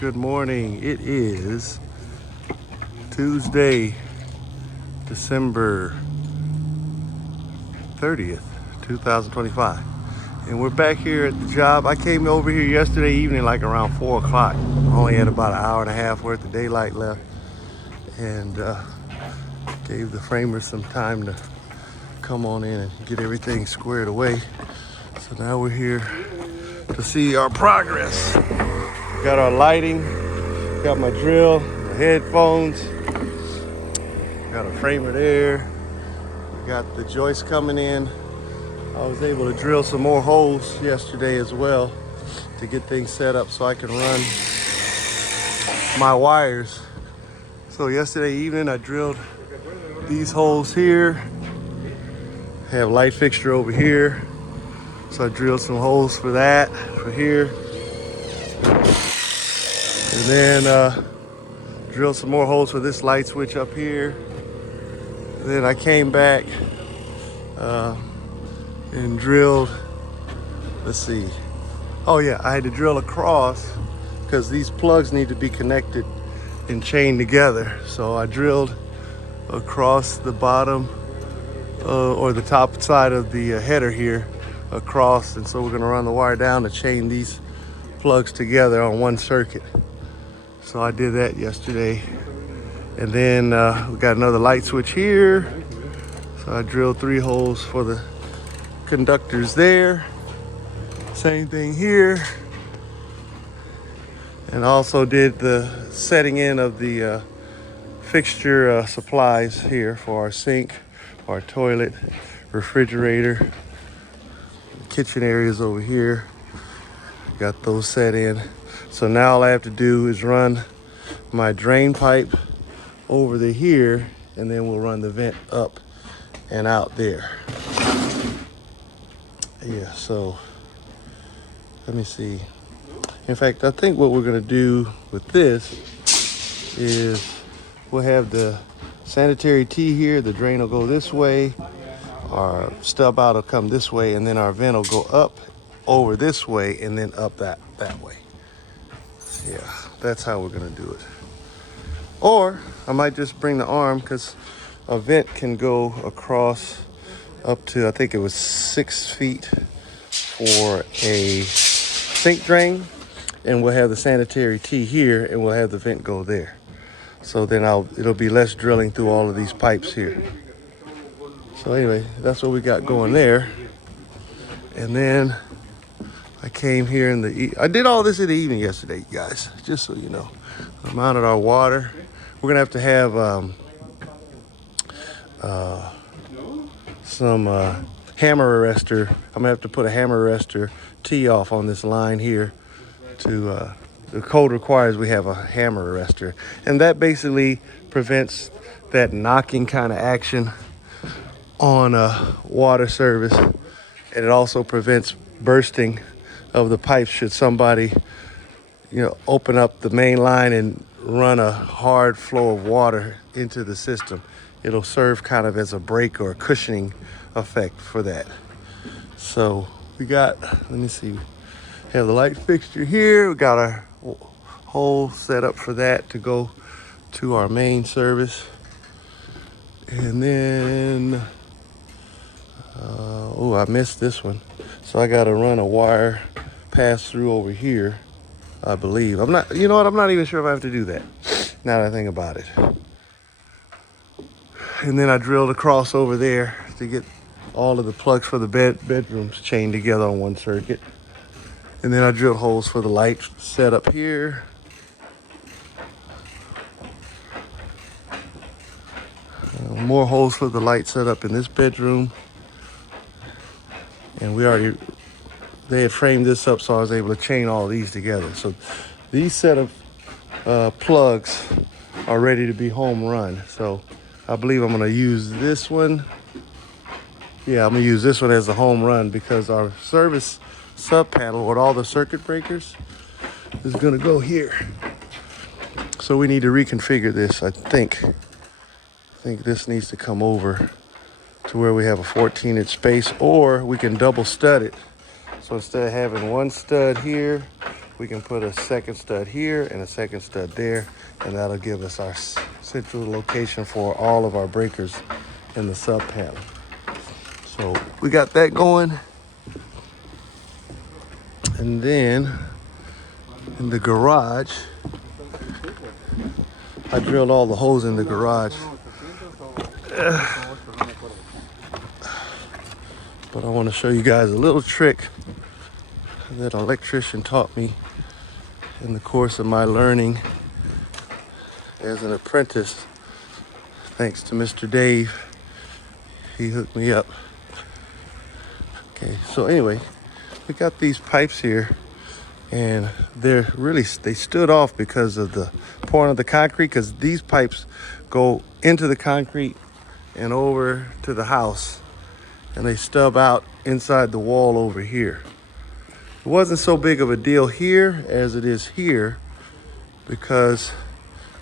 Good morning. It is Tuesday, December 30th, 2025. And we're back here at the job. I came over here yesterday evening like around 4 o'clock. Only had about an hour and a half worth of daylight left. And gave the framers some time to come on in and get everything squared away. So now we're here to see our progress. Got our lighting, got my drill, my headphones, got a framer there. We got the joist coming in. I was able to drill some more holes yesterday as well to get things set up so I can run my wires. So yesterday evening I drilled these holes here. Have light fixture over here. So I drilled some holes for that, for here. And then drilled some more holes for this light switch up here. And then I came back and drilled, let's see. Oh yeah, I had to drill across because these plugs need to be connected and chained together. So I drilled across the bottom or the top side of the header here across. And so we're gonna run the wire down to chain these plugs together on one circuit. So I did that yesterday. And then we got another light switch here. So I drilled 3 holes for the conductors there. Same thing here. And also did the setting in of the fixture supplies here for our sink, our toilet, refrigerator, kitchen areas over here. Got those set in. So now all I have to do is run my drain pipe over to here, and then we'll run the vent up and out there. Yeah, so let me see. In fact, I think what we're gonna do with this is we'll have the sanitary tee here, the drain will go this way, our stub out will come this way, and then our vent will go up over this way and then up that way. Yeah, that's how we're gonna do it. Or I might just bring the arm, because a vent can go across up to, I think it was 6 feet for a sink drain, and we'll have the sanitary tee here and we'll have the vent go there. So then it'll be less drilling through all of these pipes here. So anyway, that's what we got going there. And then I came here I did all this in the evening yesterday, guys, just so you know. I mounted our water. We're gonna have to have some hammer arrestor. I'm gonna have to put a hammer arrestor tee off on this line here to, the code requires we have a hammer arrestor. And that basically prevents that knocking kind of action on a water service. And it also prevents bursting of the pipes should somebody, open up the main line and run a hard flow of water into the system. It'll serve kind of as a brake or a cushioning effect for that. So we got, let me see, we have the light fixture here. We got our hole set up for that to go to our main service. And then, I missed this one. So I got to run a wire pass through over here, I believe. I'm not even sure if I have to do that now that I think about it. And then I drilled across over there to get all of the plugs for the bedrooms chained together on one circuit. And then I drilled holes for the light set up here. More holes for the light set up in this bedroom. And they had framed this up so I was able to chain all these together. So these set of plugs are ready to be home run. So I believe I'm gonna use this one. Yeah, I'm gonna use this one as a home run because our service sub panel with all the circuit breakers is gonna go here. So we need to reconfigure this, I think. I think this needs to come over to where we have a 14-inch space, or we can double stud it. So instead of having one stud here we can put a second stud here and a second stud there, and that'll give us our central location for all of our breakers in the sub panel. So we got that going. And then in the garage, I drilled all the holes in the garage. But I want to show you guys a little trick that an electrician taught me in the course of my learning as an apprentice. Thanks to Mr. Dave, he hooked me up. Okay, so anyway, we got these pipes here, and they stood off because of the pouring of the concrete, because these pipes go into the concrete and over to the house, and they stub out inside the wall over here. It wasn't so big of a deal here as it is here, because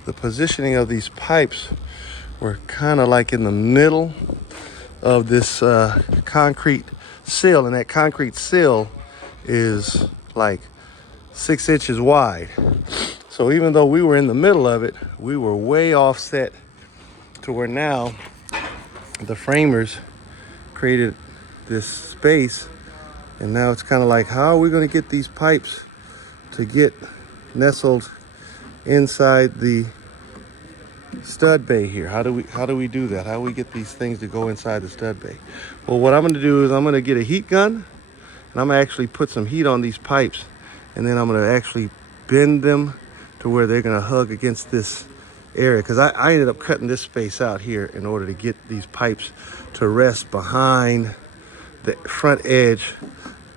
the positioning of these pipes were kind of like in the middle of this concrete sill, and that concrete sill is like 6 inches wide. So even though we were in the middle of it, we were way offset to where now the framers created this space, and now it's kind of like, how are we going to get these pipes to get nestled inside the stud bay here? How do we do that? How do we get these things to go inside the stud bay? Well, what I'm going to do is I'm going to get a heat gun, and I'm going to actually put some heat on these pipes, and then I'm going to actually bend them to where they're going to hug against this area, because I ended up cutting this space out here in order to get these pipes to rest behind the front edge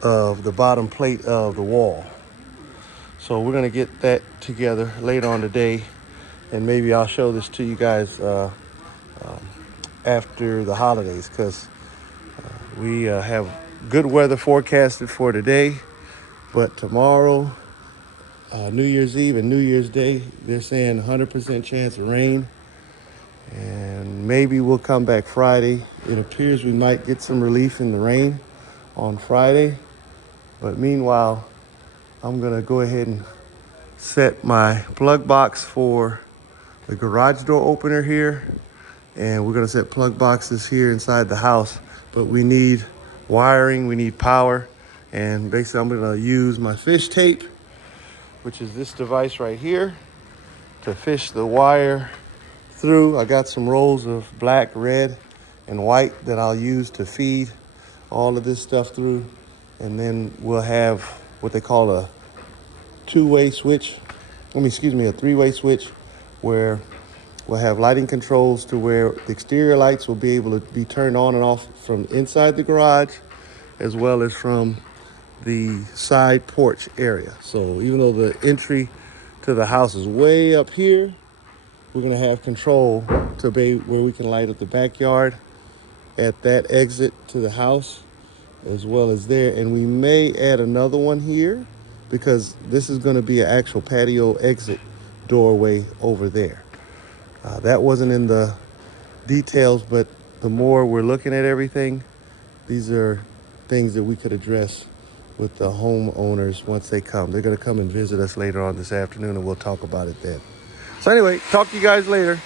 of the bottom plate of the wall. So we're going to get that together later on today, and maybe I'll show this to you guys after the holidays, because we have good weather forecasted for today, but tomorrow, New Year's Eve and New Year's Day, they're saying 100% chance of rain, and maybe we'll come back Friday. It appears we might get some relief in the rain on Friday, but meanwhile, I'm gonna go ahead and set my plug box for the garage door opener here, and we're gonna set plug boxes here inside the house, but we need wiring, we need power, and basically I'm gonna use my fish tape, which is this device right here, to fish the wire through. I got some rolls of black, red, and white that I'll use to feed all of this stuff through, and then we'll have what they call a three-way switch, where we'll have lighting controls to where the exterior lights will be able to be turned on and off from inside the garage, as well as from the side porch area. So even though the entry to the house is way up here, we're gonna have control to be where we can light up the backyard at that exit to the house, as well as there. And we may add another one here, because this is gonna be an actual patio exit doorway over there. That wasn't in the details, but the more we're looking at everything, these are things that we could address with the homeowners once they come. They're gonna come and visit us later on this afternoon, and we'll talk about it then. So anyway, talk to you guys later.